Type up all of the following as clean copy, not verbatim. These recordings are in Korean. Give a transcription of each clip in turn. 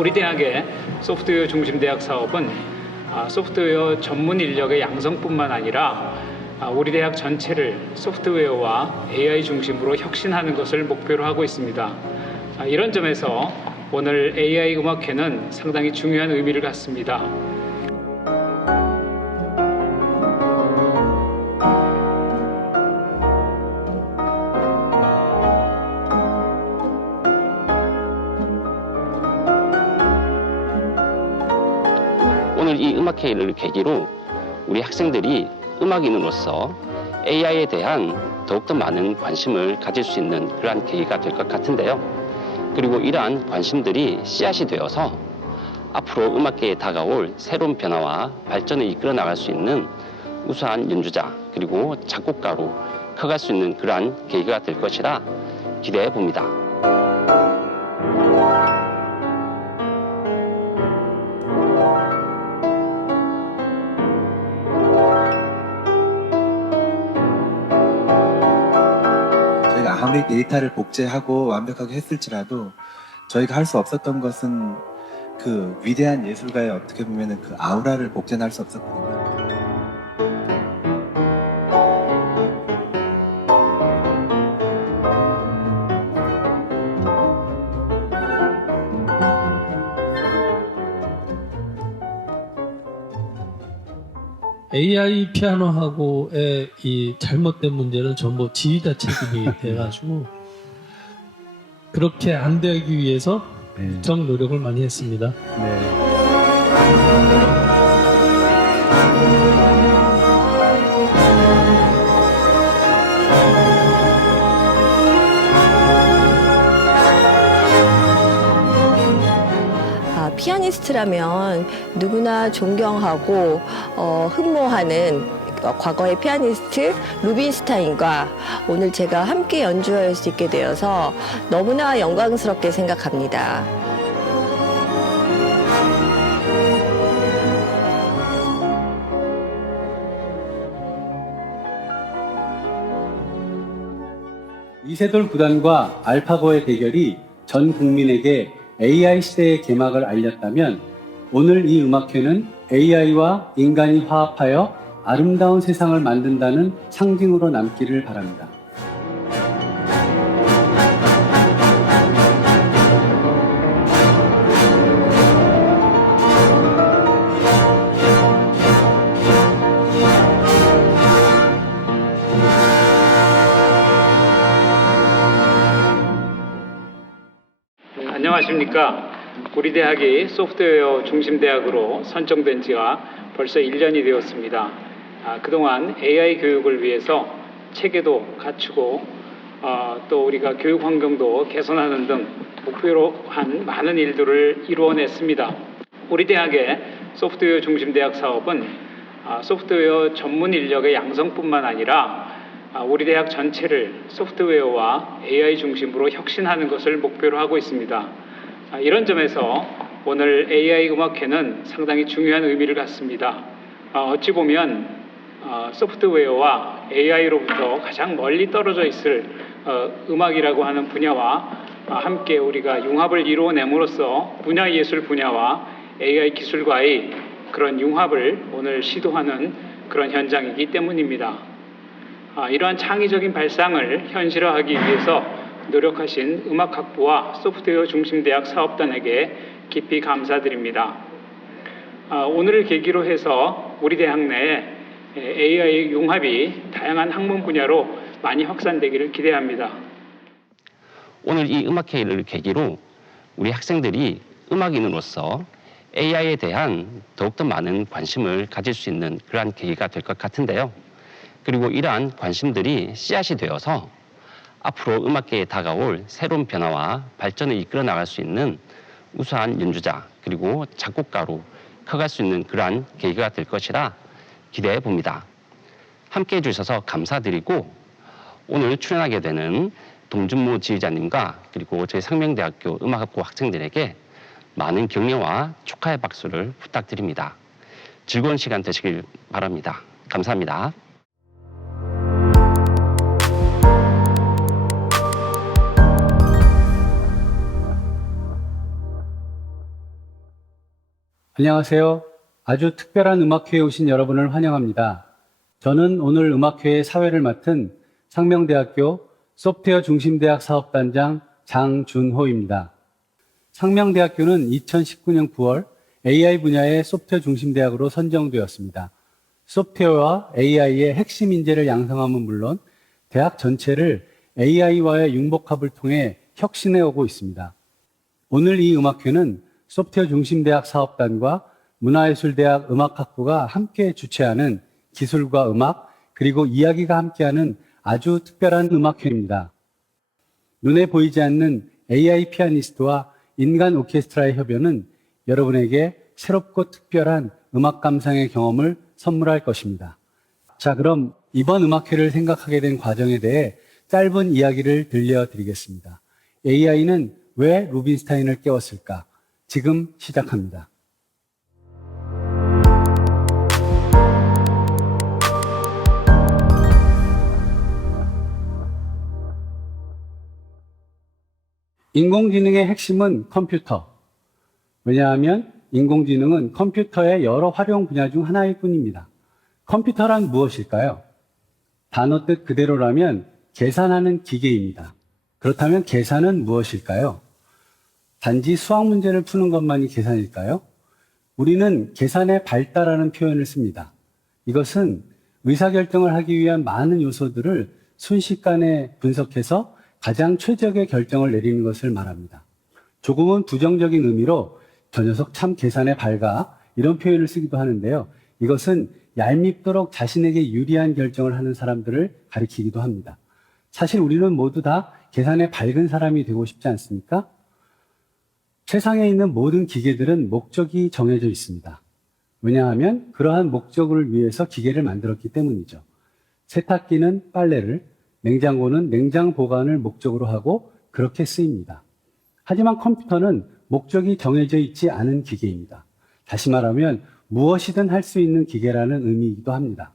우리 대학의 소프트웨어 중심 대학 사업은 소프트웨어 전문 인력의 양성뿐만 아니라 우리 대학 전체를 소프트웨어와 AI 중심으로 혁신하는 것을 목표로 하고 있습니다. 이런 점에서 오늘 AI 음악회는 상당히 중요한 의미를 갖습니다. 오늘 이 음악회를 계기로 우리 학생들이 음악인으로서 AI에 대한 더욱더 많은 관심을 가질 수 있는 그러한 계기가 될 것 같은데요. 그리고 이러한 관심들이 씨앗이 되어서 앞으로 음악계에 다가올 새로운 변화와 발전을 이끌어 나갈 수 있는 우수한 연주자 그리고 작곡가로 커갈 수 있는 그러한 계기가 될 것이라 기대해 봅니다. 아무리 데이터를 복제하고 완벽하게 했을지라도 저희가 할 수 없었던 것은 그 위대한 예술가의 어떻게 보면 그 아우라를 복제할 수 없었거든요. AI 피아노하고의 이 잘못된 문제는 전부 지휘자 책임이 돼가지고 그렇게 안 되기 위해서 정 노력을 많이 했습니다. 피아니스트라면 누구나 존경하고 흠모하는 과거의 피아니스트 루빈스타인과 오늘 제가 함께 연주할 수 있게 되어서 너무나 영광스럽게 생각합니다. 이세돌 구단과 알파고의 대결이 전 국민에게 AI 시대의 개막을 알렸다면 오늘 이 음악회는 AI와 인간이 화합하여 아름다운 세상을 만든다는 상징으로 남기를 바랍니다. 안녕하십니까. 우리 대학이 소프트웨어 중심 대학으로 선정된 지가 벌써 1년이 되었습니다. 그동안 AI 교육을 위해서 체계도 갖추고 또 우리가 교육 환경도 개선하는 등 목표로 한 많은 일들을 이루어냈습니다. 우리 대학의 소프트웨어 중심 대학 사업은 소프트웨어 전문 인력의 양성뿐만 아니라 우리 대학 전체를 소프트웨어와 AI 중심으로 혁신하는 것을 목표로 하고 있습니다. 이런 점에서 오늘 AI 음악회는 상당히 중요한 의미를 갖습니다. 어찌 보면 소프트웨어와 AI로부터 가장 멀리 떨어져 있을 음악이라고 하는 분야와 함께 우리가 융합을 이루어냄으로써 문화예술 분야와 AI 기술과의 그런 융합을 오늘 시도하는 그런 현장이기 때문입니다. 이러한 창의적인 발상을 현실화하기 위해서 노력하신 음악학부와 소프트웨어 중심대학 사업단에게 깊이 감사드립니다. 오늘을 계기로 해서 우리 대학 내에 AI 융합이 다양한 학문 분야로 많이 확산되기를 기대합니다. 오늘 이 음악회를 계기로 우리 학생들이 음악인으로서 AI에 대한 더욱더 많은 관심을 가질 수 있는 그러한 계기가 될 것 같은데요. 그리고 이러한 관심들이 씨앗이 되어서 앞으로 음악계에 다가올 새로운 변화와 발전을 이끌어 나갈 수 있는 우수한 연주자 그리고 작곡가로 커갈 수 있는 그러한 계기가 될 것이라 기대해 봅니다. 함께 해주셔서 감사드리고 오늘 출연하게 되는 동준모 지휘자님과 그리고 저희 상명대학교 음악학부 학생들에게 많은 격려와 축하의 박수를 부탁드립니다. 즐거운 시간 되시길 바랍니다. 감사합니다. 안녕하세요. 아주 특별한 음악회에 오신 여러분을 환영합니다. 저는 오늘 음악회의 사회를 맡은 상명대학교 소프트웨어 중심대학 사업단장 장준호입니다. 상명대학교는 2019년 9월 AI 분야의 소프트웨어 중심대학으로 선정되었습니다. 소프트웨어와 AI의 핵심 인재를 양성함은 물론 대학 전체를 AI와의 융복합을 통해 혁신해 오고 있습니다. 오늘 이 음악회는 소프트웨어 중심대학 사업단과 문화예술대학 음악학부가 함께 주최하는 기술과 음악 그리고 이야기가 함께하는 아주 특별한 음악회입니다. 눈에 보이지 않는 AI 피아니스트와 인간 오케스트라의 협연은 여러분에게 새롭고 특별한 음악 감상의 경험을 선물할 것입니다. 자, 그럼 이번 음악회를 생각하게 된 과정에 대해 짧은 이야기를 들려드리겠습니다. AI는 왜 루빈스타인을 깨웠을까? 지금 시작합니다. 인공지능의 핵심은 컴퓨터. 왜냐하면 인공지능은 컴퓨터의 여러 활용 분야 중 하나일 뿐입니다. 컴퓨터란 무엇일까요? 단어 뜻 그대로라면 계산하는 기계입니다. 그렇다면 계산은 무엇일까요? 단지 수학 문제를 푸는 것만이 계산일까요? 우리는 계산의 발달하는 표현을 씁니다. 이것은 의사결정을 하기 위한 많은 요소들을 순식간에 분석해서 가장 최적의 결정을 내리는 것을 말합니다. 조금은 부정적인 의미로 저 녀석 참 계산에 밝아 이런 표현을 쓰기도 하는데요. 이것은 얄밉도록 자신에게 유리한 결정을 하는 사람들을 가리키기도 합니다. 사실 우리는 모두 다 계산에 밝은 사람이 되고 싶지 않습니까? 세상에 있는 모든 기계들은 목적이 정해져 있습니다. 왜냐하면 그러한 목적을 위해서 기계를 만들었기 때문이죠. 세탁기는 빨래를, 냉장고는 냉장 보관을 목적으로 하고 그렇게 쓰입니다. 하지만 컴퓨터는 목적이 정해져 있지 않은 기계입니다. 다시 말하면 무엇이든 할 수 있는 기계라는 의미이기도 합니다.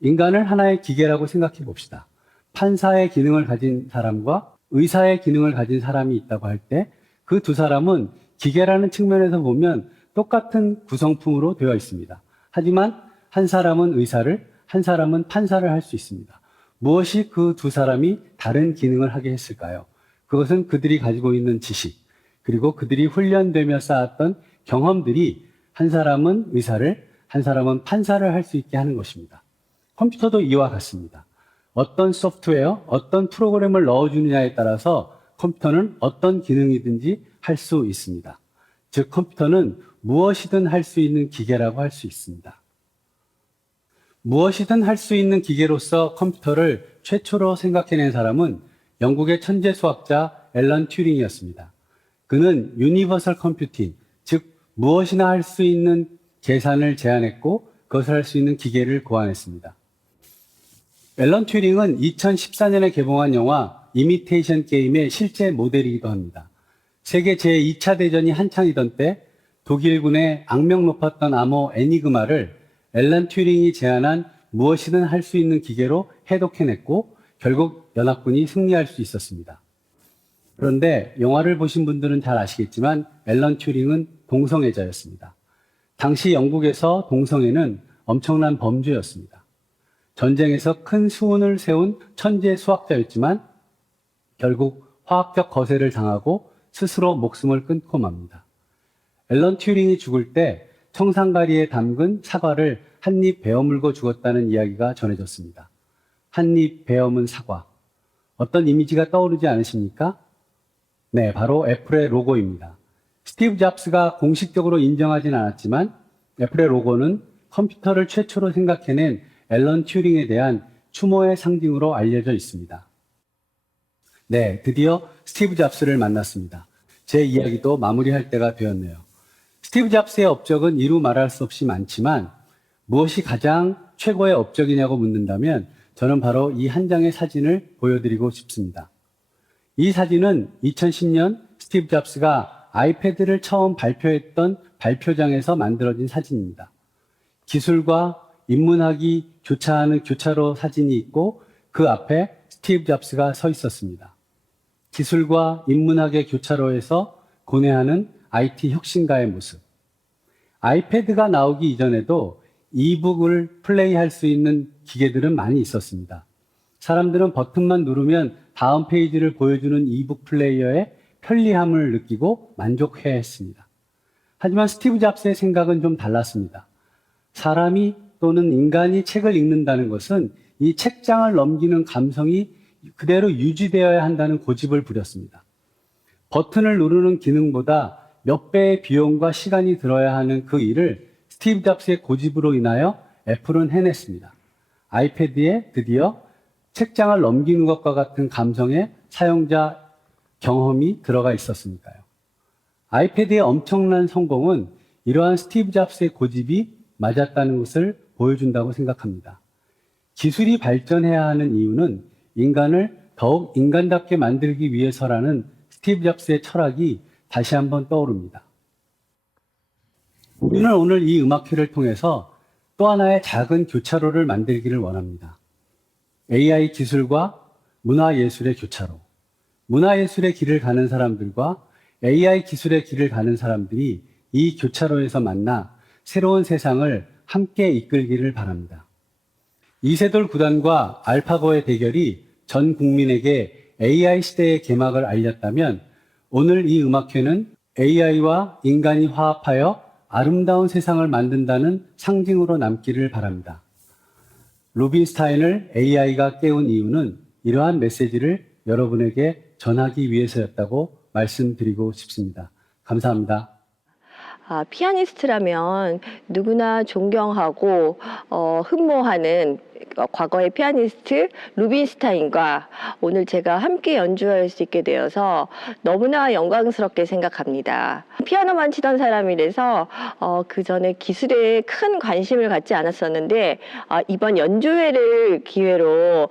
인간을 하나의 기계라고 생각해 봅시다. 판사의 기능을 가진 사람과 의사의 기능을 가진 사람이 있다고 할 때 그 두 사람은 기계라는 측면에서 보면 똑같은 구성품으로 되어 있습니다. 하지만 한 사람은 의사를, 한 사람은 판사를 할 수 있습니다. 무엇이 그 두 사람이 다른 기능을 하게 했을까요? 그것은 그들이 가지고 있는 지식, 그리고 그들이 훈련되며 쌓았던 경험들이 한 사람은 의사를, 한 사람은 판사를 할 수 있게 하는 것입니다. 컴퓨터도 이와 같습니다. 어떤 소프트웨어, 어떤 프로그램을 넣어주느냐에 따라서 컴퓨터는 어떤 기능이든지 할 수 있습니다. 즉, 컴퓨터는 무엇이든 할 수 있는 기계라고 할 수 있습니다. 무엇이든 할 수 있는 기계로서 컴퓨터를 최초로 생각해낸 사람은 영국의 천재 수학자 앨런 튜링이었습니다. 그는 유니버설 컴퓨팅, 즉 무엇이나 할 수 있는 계산을 제안했고 그것을 할 수 있는 기계를 고안했습니다. 앨런 튜링은 2014년에 개봉한 영화 이미테이션 게임의 실제 모델이기도 합니다. 세계 제2차 대전이 한창이던 때 독일군의 악명 높았던 암호 애니그마를 앨런 튜링이 제안한 무엇이든 할 수 있는 기계로 해독해냈고 결국 연합군이 승리할 수 있었습니다. 그런데 영화를 보신 분들은 잘 아시겠지만 앨런 튜링은 동성애자였습니다. 당시 영국에서 동성애는 엄청난 범죄였습니다. 전쟁에서 큰 수훈을 세운 천재 수학자였지만 결국 화학적 거세를 당하고 스스로 목숨을 끊고 맙니다. 앨런 튜링이 죽을 때 청산가리에 담근 사과를 한 입 베어물고 죽었다는 이야기가 전해졌습니다. 한 입 베어문 사과. 어떤 이미지가 떠오르지 않으십니까? 네, 바로 애플의 로고입니다. 스티브 잡스가 공식적으로 인정하진 않았지만 애플의 로고는 컴퓨터를 최초로 생각해낸 앨런 튜링에 대한 추모의 상징으로 알려져 있습니다. 네, 드디어 스티브 잡스를 만났습니다. 제 이야기도 마무리할 때가 되었네요. 스티브 잡스의 업적은 이루 말할 수 없이 많지만 무엇이 가장 최고의 업적이냐고 묻는다면 저는 바로 이 한 장의 사진을 보여드리고 싶습니다. 이 사진은 2010년 스티브 잡스가 아이패드를 처음 발표했던 발표장에서 만들어진 사진입니다. 기술과 인문학이 교차하는 교차로 사진이 있고 그 앞에 스티브 잡스가 서 있었습니다. 기술과 인문학의 교차로에서 고뇌하는 IT 혁신가의 모습. 아이패드가 나오기 이전에도 이북을 플레이할 수 있는 기계들은 많이 있었습니다. 사람들은 버튼만 누르면 다음 페이지를 보여주는 이북 플레이어의 편리함을 느끼고 만족해야 했습니다. 하지만 스티브 잡스의 생각은 좀 달랐습니다. 사람이 또는 인간이 책을 읽는다는 것은 이 책장을 넘기는 감성이 그대로 유지되어야 한다는 고집을 부렸습니다. 버튼을 누르는 기능보다 몇 배의 비용과 시간이 들어야 하는 그 일을 스티브 잡스의 고집으로 인하여 애플은 해냈습니다. 아이패드에 드디어 책장을 넘기는 것과 같은 감성의 사용자 경험이 들어가 있었으니까요. 아이패드의 엄청난 성공은 이러한 스티브 잡스의 고집이 맞았다는 것을 보여준다고 생각합니다. 기술이 발전해야 하는 이유는 인간을 더욱 인간답게 만들기 위해서라는 스티브 잡스의 철학이 다시 한번 떠오릅니다. 우리는 오늘 이 음악회를 통해서 또 하나의 작은 교차로를 만들기를 원합니다. AI 기술과 문화예술의 교차로. 문화예술의 길을 가는 사람들과 AI 기술의 길을 가는 사람들이 이 교차로에서 만나 새로운 세상을 함께 이끌기를 바랍니다. 이세돌 구단과 알파고의 대결이 전 국민에게 AI 시대의 개막을 알렸다면 오늘 이 음악회는 AI와 인간이 화합하여 아름다운 세상을 만든다는 상징으로 남기를 바랍니다. 루빈스타인을 AI가 깨운 이유는 이러한 메시지를 여러분에게 전하기 위해서였다고 말씀드리고 싶습니다. 감사합니다. 피아니스트라면 누구나 존경하고 흠모하는 과거의 피아니스트 루빈스타인과 오늘 제가 함께 연주할 수 있게 되어서 너무나 영광스럽게 생각합니다. 피아노만 치던 사람이라서 그 전에 기술에 큰 관심을 갖지 않았었는데 이번 연주회를 기회로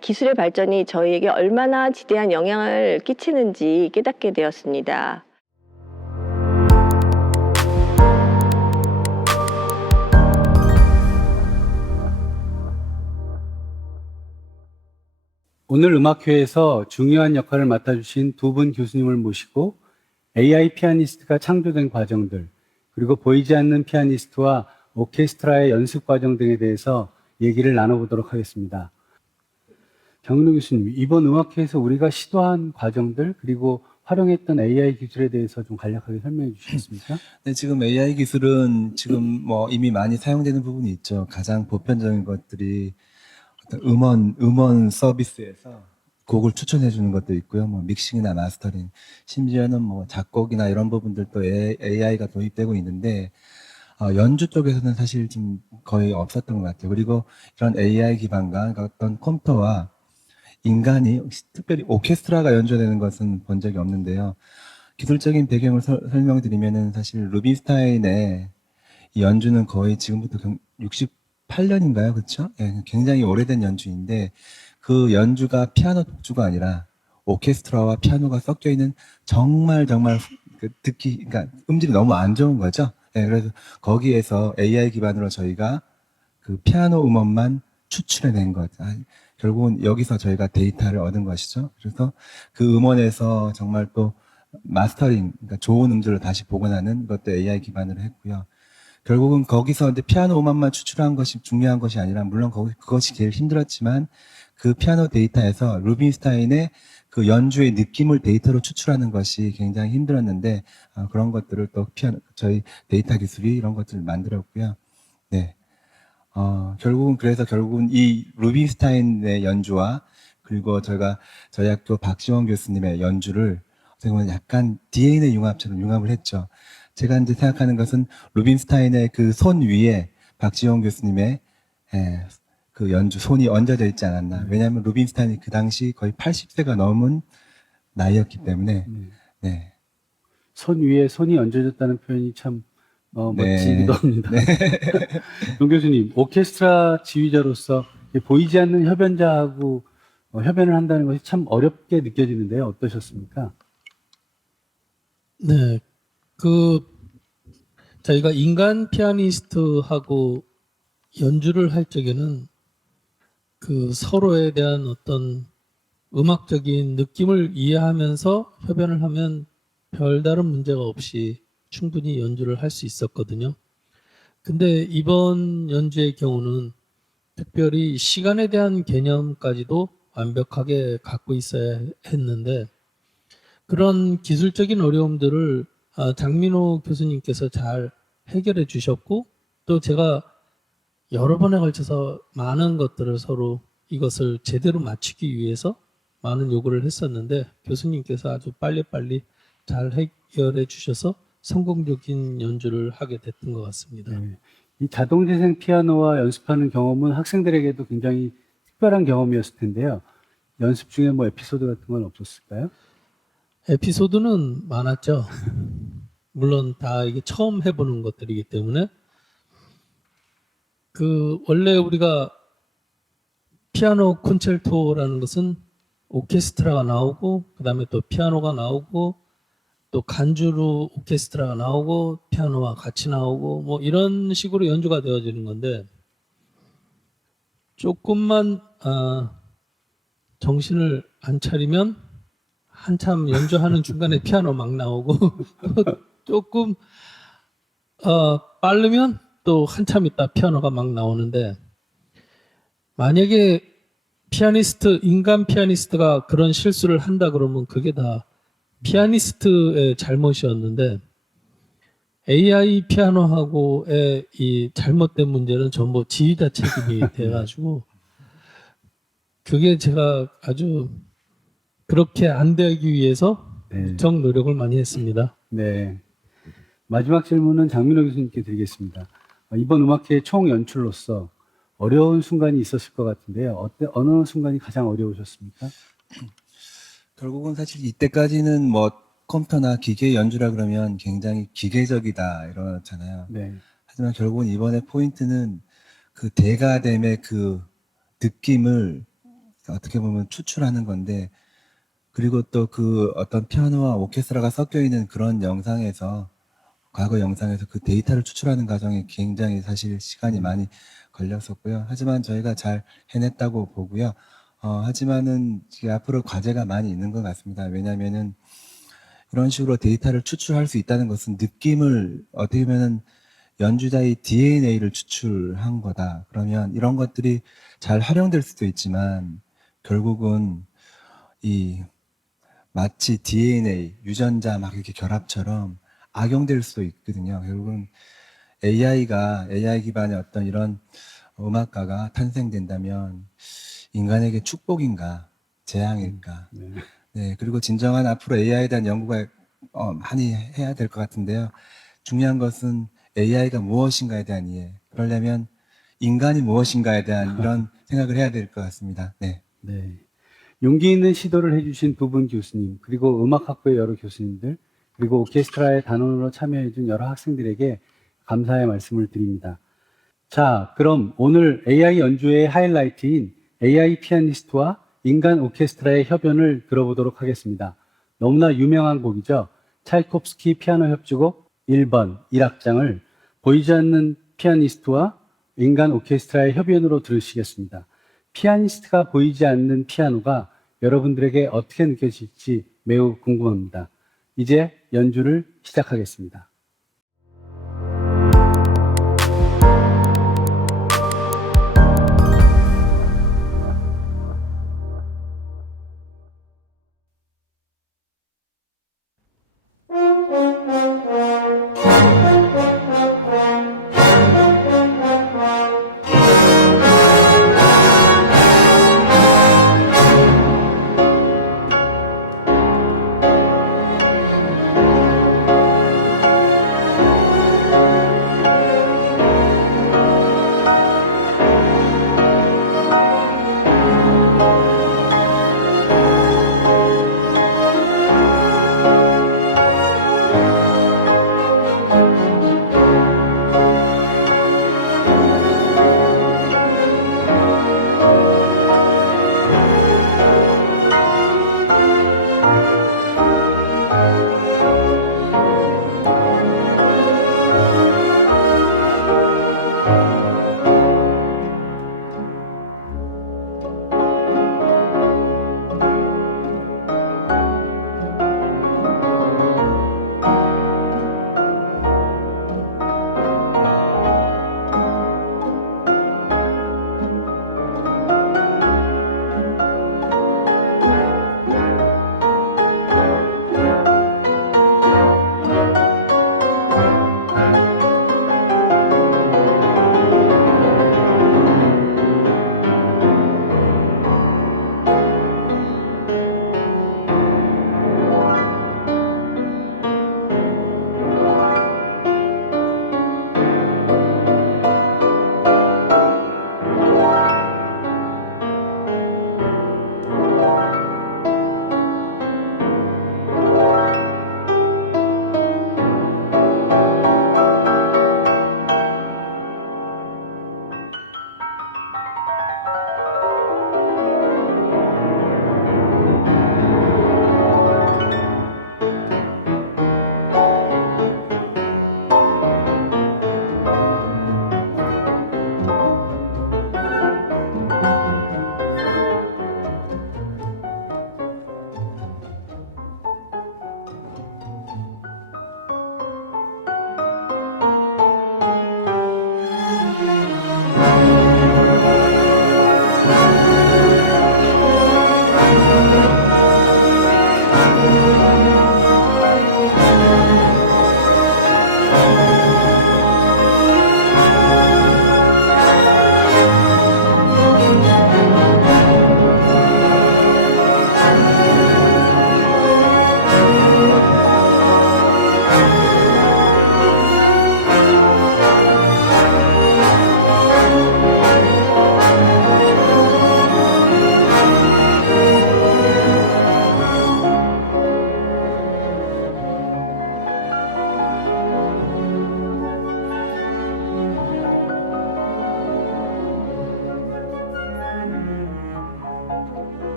기술의 발전이 저희에게 얼마나 지대한 영향을 끼치는지 깨닫게 되었습니다. 오늘 음악회에서 중요한 역할을 맡아주신 두 분 교수님을 모시고 AI 피아니스트가 창조된 과정들, 그리고 보이지 않는 피아니스트와 오케스트라의 연습 과정 등에 대해서 얘기를 나눠보도록 하겠습니다. 정은호 교수님, 이번 음악회에서 우리가 시도한 과정들, 그리고 활용했던 AI 기술에 대해서 좀 간략하게 설명해 주시겠습니까? 네, 지금 AI 기술은 지금 뭐 이미 많이 사용되는 부분이 있죠. 가장 보편적인 것들이 어떤 음원 서비스에서 곡을 추천해 주는 것도 있고요. 뭐 믹싱이나 마스터링, 심지어는 뭐 작곡이나 이런 부분들도 AI가 도입되고 있는데 연주 쪽에서는 사실 지금 거의 없었던 것 같아요. 그리고 이런 AI 기반과 어떤 컴퓨터와 인간이 특별히 오케스트라가 연주되는 것은 본 적이 없는데요. 기술적인 배경을 설명드리면은 사실 루빈스타인의 이 연주는 거의 지금부터 68년인가요? 그렇죠? 예, 굉장히 오래된 연주인데 그 연주가 피아노 독주가 아니라 오케스트라와 피아노가 섞여 있는 정말 그러니까 음질이 너무 안 좋은 거죠. 예, 그래서 거기에서 AI 기반으로 저희가 그 피아노 음원만 추출해낸 것. 결국은 여기서 저희가 데이터를 얻은 것이죠. 그래서 그 음원에서 정말 또 마스터링, 그러니까 좋은 음질을 다시 복원하는 것도 AI 기반으로 했고요. 결국은 거기서 이제 피아노 음원만 추출한 것이 중요한 것이 아니라, 물론 그것이 제일 힘들었지만, 그 피아노 데이터에서 루빈스타인의 그 연주의 느낌을 데이터로 추출하는 것이 굉장히 힘들었는데, 그런 것들을 또 저희 데이터 기술이 이런 것들을 만들었고요. 네. 결국은 이 루빈스타인의 연주와, 그리고 저희 학교 박지원 교수님의 연주를 어떻게 보면 약간 DNA 융합처럼 융합을 했죠. 제가 이제 생각하는 것은 루빈스타인의 그 손 위에 박지원 교수님의 그 연주 손이 얹어져 있지 않았나. 왜냐하면 루빈스타인이 그 당시 거의 80세가 넘은 나이였기 때문에. 네. 손 위에 손이 얹어졌다는 표현이 참 네. 멋지기도 합니다. 네. 정 교수님, 오케스트라 지휘자로서 보이지 않는 협연자하고 협연을 한다는 것이 참 어렵게 느껴지는데요. 어떠셨습니까? 네, 저희가 인간 피아니스트하고 연주를 할 적에는 그 서로에 대한 어떤 음악적인 느낌을 이해하면서 협연을 하면 별다른 문제가 없이 충분히 연주를 할 수 있었거든요. 근데 이번 연주의 경우는 특별히 시간에 대한 개념까지도 완벽하게 갖고 있어야 했는데 그런 기술적인 어려움들을 장민호 교수님께서 잘 해결해 주셨고 또 제가 여러 번에 걸쳐서 많은 것들을 서로 이것을 제대로 맞추기 위해서 많은 요구를 했었는데 교수님께서 아주 빨리빨리 잘 해결해 주셔서 성공적인 연주를 하게 됐던 것 같습니다. 네. 이 자동재생 피아노와 연습하는 경험은 학생들에게도 굉장히 특별한 경험이었을 텐데요. 연습 중에 뭐 에피소드 같은 건 없었을까요? 에피소드는 많았죠. 물론 다 이게 처음 해보는 것들이기 때문에 원래 우리가 피아노 콘체르토라는 것은 오케스트라가 나오고 그다음에 또 피아노가 나오고 또 간주로 오케스트라가 나오고 피아노와 같이 나오고 뭐 이런 식으로 연주가 되어지는 건데 조금만 정신을 안 차리면 한참 연주하는 중간에 피아노 막 나오고 조금 빠르면 또 한참 있다 피아노가 막 나오는데 만약에 인간 피아니스트가 그런 실수를 한다 그러면 그게 다 피아니스트의 잘못이었는데 AI 피아노하고의 이 잘못된 문제는 전부 지휘자 책임이 돼가지고 그게 제가 아주 그렇게 안 되기 위해서 무척 노력을 많이 했습니다. 네. 마지막 질문은 장민호 교수님께 드리겠습니다. 이번 음악회 총 연출로서 어려운 순간이 있었을 것 같은데요. 어느 순간이 가장 어려우셨습니까? 결국은 사실 이때까지는 뭐 컴퓨터나 기계 연주라 그러면 굉장히 기계적이다 이러잖아요. 네. 하지만 결국은 이번에 포인트는 그 대가됨의 그 느낌을 어떻게 보면 추출하는 건데 그리고 또 그 어떤 피아노와 오케스트라가 섞여 있는 그런 영상에서 과거 영상에서 그 데이터를 추출하는 과정이 굉장히 사실 시간이 많이 걸렸었고요. 하지만 저희가 잘 해냈다고 보고요. 하지만은 앞으로 과제가 많이 있는 것 같습니다. 왜냐면은 이런 식으로 데이터를 추출할 수 있다는 것은 느낌을 어떻게 보면은 연주자의 DNA를 추출한 거다. 그러면 이런 것들이 잘 활용될 수도 있지만 결국은 마치 DNA, 유전자 막 이렇게 결합처럼 악용될 수도 있거든요. 결국은 AI 기반의 어떤 이런 음악가가 탄생된다면 인간에게 축복인가, 재앙일까. 네, 그리고 진정한 앞으로 AI에 대한 연구가 많이 해야 될 것 같은데요. 중요한 것은 AI가 무엇인가에 대한 이해. 그러려면 인간이 무엇인가에 대한 이런 생각을 해야 될 것 같습니다. 네. 네. 용기 있는 시도를 해주신 두 분 교수님, 그리고 음악학부의 여러 교수님들, 그리고 오케스트라의 단원으로 참여해준 여러 학생들에게 감사의 말씀을 드립니다. 자, 그럼 오늘 AI 연주의 하이라이트인 AI 피아니스트와 인간 오케스트라의 협연을 들어보도록 하겠습니다. 너무나 유명한 곡이죠. 차이콥스키 피아노 협주곡 1번 1악장을 보이지 않는 피아니스트와 인간 오케스트라의 협연으로 들으시겠습니다. 피아니스트가 보이지 않는 피아노가 여러분들에게 어떻게 느껴질지 매우 궁금합니다. 이제 연주를 시작하겠습니다.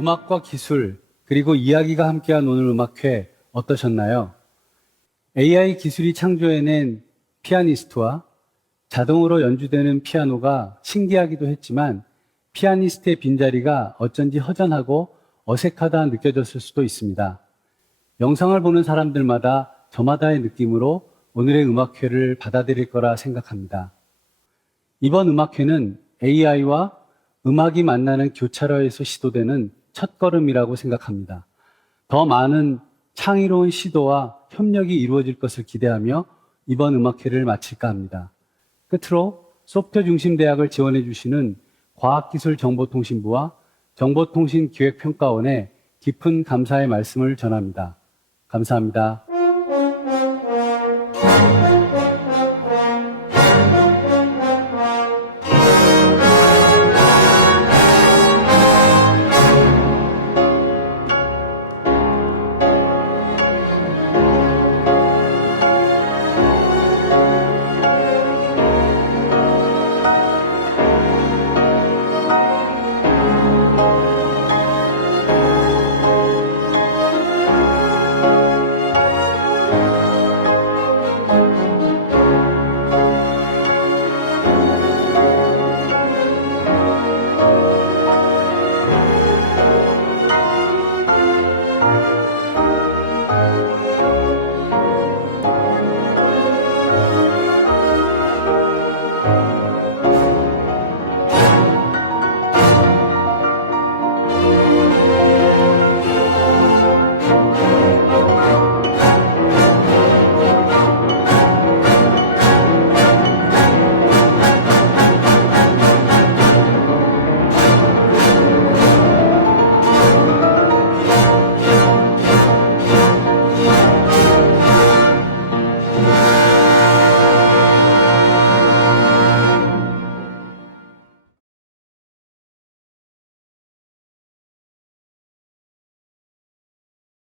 음악과 기술, 그리고 이야기가 함께한 오늘 음악회 어떠셨나요? AI 기술이 창조해낸 피아니스트와 자동으로 연주되는 피아노가 신기하기도 했지만 피아니스트의 빈자리가 어쩐지 허전하고 어색하다 느껴졌을 수도 있습니다. 영상을 보는 사람들마다 저마다의 느낌으로 오늘의 음악회를 받아들일 거라 생각합니다. 이번 음악회는 AI와 음악이 만나는 교차로에서 시도되는 첫걸음이라고 생각합니다. 더 많은 창의로운 시도와 협력이 이루어질 것을 기대하며 이번 음악회를 마칠까 합니다. 끝으로 소프트웨어 중심 대학을 지원해 주시는 과학기술정보통신부와 정보통신기획평가원에 깊은 감사의 말씀을 전합니다. 감사합니다.